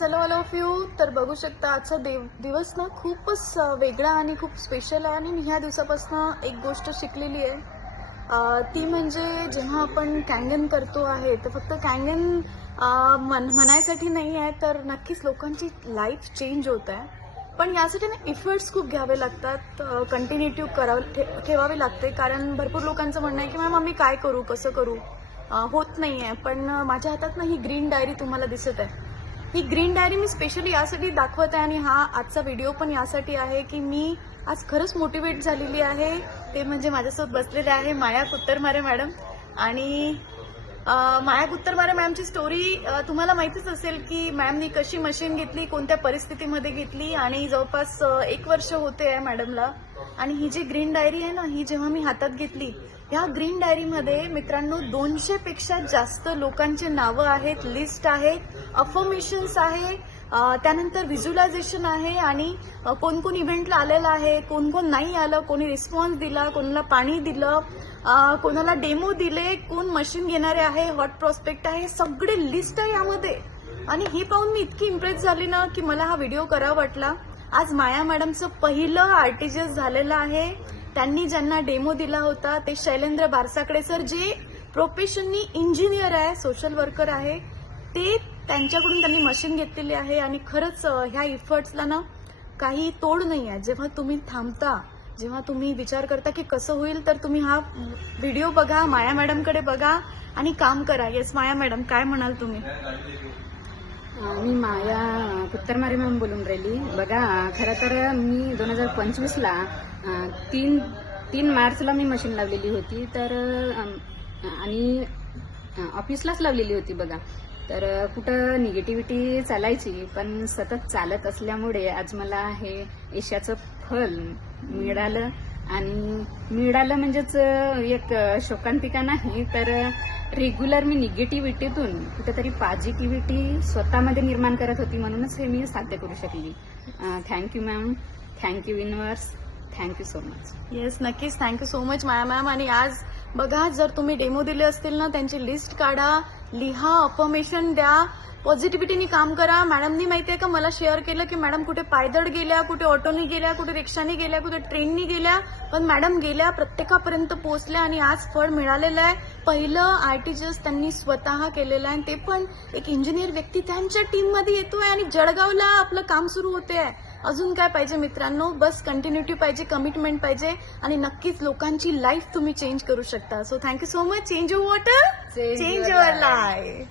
Hello of you. तर बघू शकता आजचा दिवस ना खूपच वेगळा आणि खूप स्पेशल आहे. आणि मी ह्या दिवसापासून एक गोष्ट शिकलेली आहे, ती म्हणजे जेव्हा आपण कॅंगन करतो आहे तर फक्त कॅंगन म्हणायसाठी नाही आहे, तर नक्कीच लोकांची लाईफ चेंज होत आहे. पण यासाठी ना इफर्ट्स खूप घ्यावे लागतात, कंटिन्यूटी ठेवावी लागते. कारण भरपूर लोकांचं म्हणणं आहे की मॅम आम्ही काय करू, कसं करू, होत नाही आहे. पण माझ्या हातात ना ही ग्रीन डायरी तुम्हाला दिसत आहे. ही ग्रीन डायरी मी स्पेशली यासाठी दाखवत आहे, आणि हा आजचा व्हिडिओ पण यासाठी आहे की मी आज खरंच मोटिवेट झालेली आहे. ते म्हणजे माझ्यासोबत बसलेले आहे माया कुत्तरमारे मॅडम. आणि माया कुत्तरमारे मॅमची स्टोरी तुम्हाला माहितीच असेल की मॅमनी कशी मशीन घेतली, कोणत्या परिस्थितीमध्ये घेतली, आणि जवळपास 1 वर्ष होते आहे मॅडमला. आणि ही जी ग्रीन डायरी आहे ना, ही जेव्हा मी हातात घेतली, ह्या ग्रीन डायरीमध्ये मित्रांनो 200 पेक्षा जास्त लोकांचे नावं आहेत, लिस्ट आहे, अफर्मेशन्स आहे, त्यानंतर व्हिज्युअलायझेशन आहे, आणि कोण कोण इव्हेंटला आलेलं आहे, कोण कोण नाही आलं, कोणी रिस्पॉन्स दिला, कोणाला पाणी दिलं, कोणाला डेमो दिले, कोण मशीन घेणारे आहे, हॉट प्रॉस्पेक्ट आहे, सगळे लिस्ट आहे यामध्ये. आणि हे पाहून मी इतकी इम्प्रेस झाली ना की मला हा व्हिडिओ करावा वाटला. आज माया मॅडमचं पहिलं आरटीजीएस झालेलं आहे. त्यांनी ज्यांना डेमो दिला होता ते शैलेंद्र बारसाकडे सर, जे प्रोफेशनली इंजिनियर आहे, सोशल वर्कर आहे, ते त्यांच्याकडून त्यांनी मशीन घेतलेली आहे. आणि खरंच ह्या इफर्ट्सला ना काही तोड नाही आहे. जेव्हा तुम्ही थांबता, जेव्हा तुम्ही विचार करता की कसं होईल, तर तुम्ही हा व्हिडिओ बघा, माया मॅडमकडे बघा आणि काम करा. येस माया मॅडम, काय म्हणाल तुम्ही? मी माया कुत्तरमारे मॅम बोलून राहिली. बघा, खरं तर मी 2025ला 3 मार्चला मी मशीन लावलेली होती, तर आणि ऑफिसलाच लावलेली होती. बघा, तर कुठं निगेटिव्हिटी चालायची, पण सतत चालत असल्यामुळे आज मला हे यशाचं फल मिळालं. आणि मिळालं म्हणजेच एक शोकांतिका नाही, तर रेग्युलर मी निगेटिव्हिटीतून कुठेतरी पॉझिटिव्हिटी स्वतःमध्ये निर्माण करत होती, म्हणूनच हे मी साध्य करू शकली. Thank you ma'am, thank you universe, thank you so much. Yes, नक्कीच थँक्यू सो मच माया मॅम. आणि आज बघा, जर तुम्ही डेमो दिले असतील ना, त्यांची लिस्ट काढा, लिहा, अफर्मेशन द्या, पॉझिटिव्हिटीनी काम करा. मॅडमनी माहिती आहे का, मला शेअर केलं की मॅडम कुठे पायदळ गेल्या, कुठे ऑटोनी गेल्या, कुठे रिक्षानी गेल्या, कुठे ट्रेननी गेल्या, पण मॅडम गेल्या, प्रत्येकापर्यंत पोहोचल्या आणि आज फळ मिळालेलं आहे. पहिलं आरटीजीएस त्यांनी स्वतः केलेलं आहे, आणि ते पण एक इंजिनियर व्यक्ती त्यांच्या टीममध्ये येतोय आणि जळगावला आपलं काम सुरू होते आहे. अजून काय पाहिजे मित्रांनो? बस कंटिन्युटी पाहिजे, कमिटमेंट पाहिजे, आणि नक्कीच लोकांची लाईफ तुम्ही चेंज करू शकता. So thank you so much. Change your water, change your life.